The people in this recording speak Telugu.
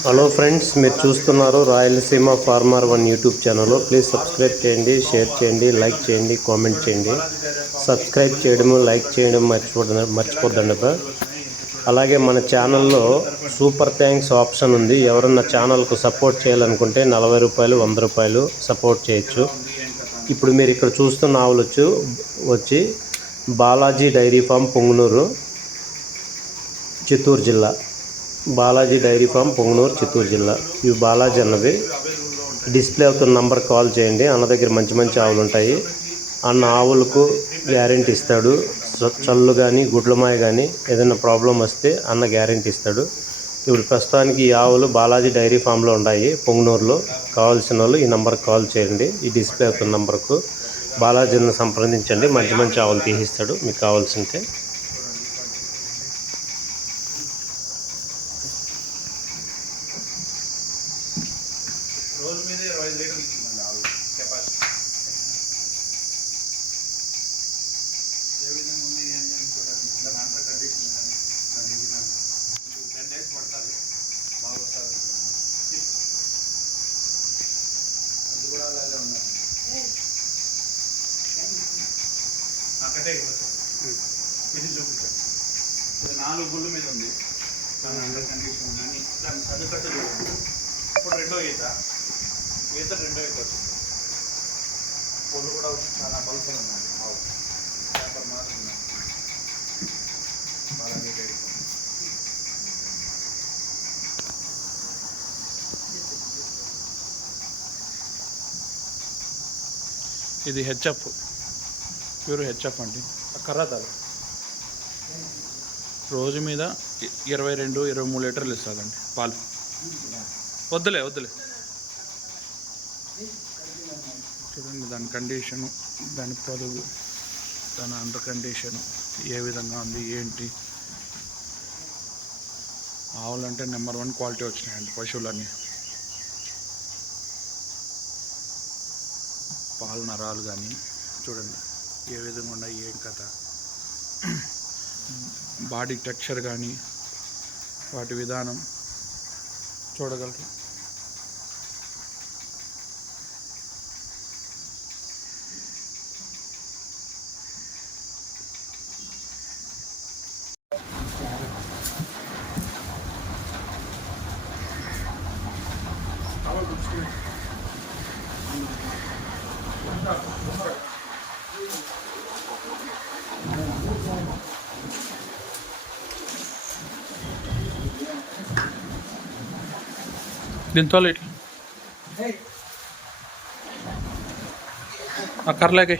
హలో ఫ్రెండ్స్, మీరు చూస్తున్నారు Rayalaseema farmer one YouTube channel. Please subscribe చేయండి, షేర్ చేయండి, లైక్ చేయండి, కామెంట్ చేయండి. సబ్స్క్రైబ్ చేయడము, లైక్ చేయడం మర్చిపోద్దండి. అలాగే మన ఛానల్లో సూపర్ థ్యాంక్స్ ఆప్షన్ ఉంది. ఎవరన్నా ఛానల్కు సపోర్ట్ చేయాలనుకుంటే 40 రూపాయలు, 100 రూపాయలు సపోర్ట్ చేయొచ్చు. ఇప్పుడు మీరు ఇక్కడ చూస్తున్న ఆవులు వచ్చి బాలాజీ డైరీ ఫామ్, పొంగునూరు, చిత్తూరు జిల్లా. బాలాజీ డైరీ ఫామ్, పొంగునూరు, చిత్తూరు జిల్లా. ఇవి బాలాజీ అన్నవి. డిస్ప్లే అవుతున్న నంబర్ కాల్ చేయండి. అన్న దగ్గర మంచి మంచి ఆవులు ఉంటాయి. అన్న ఆవులకు గ్యారెంటీ ఇస్తాడు. చల్లు కానీ, గుడ్లమాయ కానీ ఏదైనా ప్రాబ్లం వస్తే అన్న గ్యారెంటీ ఇస్తాడు. ఇప్పుడు ప్రస్తుతానికి ఈ ఆవులు బాలాజీ డైరీ ఫామ్లో ఉన్నాయి, పొంగునూరులో. కావాల్సిన వాళ్ళు ఈ నంబర్కి కాల్ చేయండి. ఈ డిస్ప్లే అవుతున్న నంబర్కు బాలాజీని సంప్రదించండి. మంచి మంచి ఆవులు తీసిస్తాడు మీకు కావాల్సింటే. రోజు మీద 25 లీటర్లు ఇచ్చిందండి ఆవు కెపాసిటీ. ఏ విధంగా ఉంది ఏంటి అని చూడండి. దాని అండర్ కండిషన్ కానీ దాని ఇది కానీ 10 days పడుతుంది, బాగా వస్తుంది. అది కూడా అలాగే ఉన్నది. అక్కడే ఇది చూపించండి. ఇది 4 గుళ్ళు మీద ఉంది. దాని అండర్ కండిషన్ కానీ దాని సదుకట్టు చూడండి. ఇప్పుడు రెండో ఈత రెండో ఈత వచ్చింది. పొల్లు కూడా చాలా పలుసలు ఉన్నాయి. ఆవు పేపర్ మాత్రం ఉన్నాయి. బాగా నీట్ అయిపోయింది. ఇది హెచ్ఎఫ్, ప్యూర్ హెచ్ఎఫ్ అండి. కర్రాదాలు రోజు మీద 22-23 లీటర్లు ఇస్తుందండి పాలు. వద్దులే చూడండి దాని కండిషను, దాని పొదుగు, దాని అండర్ కండిషను ఏ విధంగా ఉంది ఏంటి. ఆవులంటే నెంబర్ 1 క్వాలిటీ వచ్చినాయండి పశువులన్నీ. పాలు నరాలు కానీ చూడండి ఏ విధంగా ఉన్నాయి, ఏం కథ. బాడీ టెక్స్చర్ కానీ వాటి విధానం చూడగలరు. దీంతో కర్లేకే